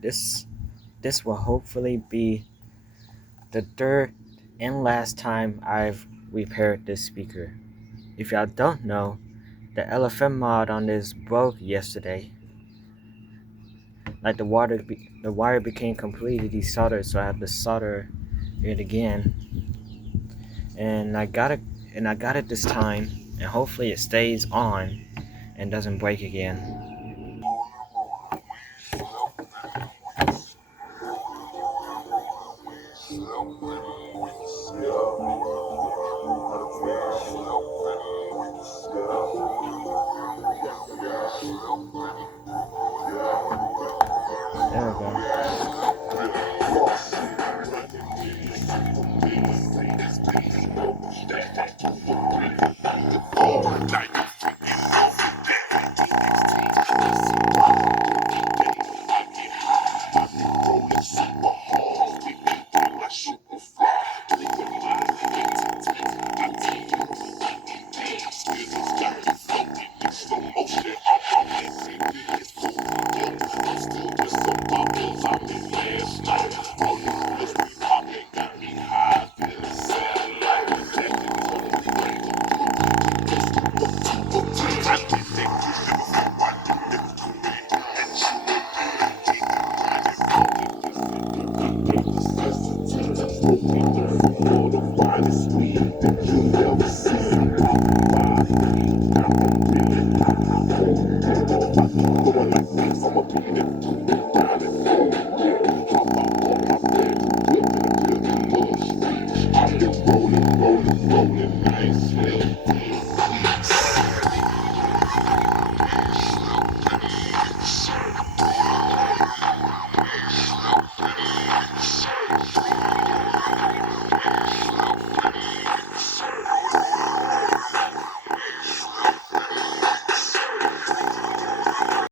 This will hopefully be the third and last time I've repaired this speaker. If y'all don't know, the LFM mod on this broke yesterday. Like the wire became completely desoldered, so I had to solder it again. And I got it this time, and hopefully it stays on and doesn't break again. There we go.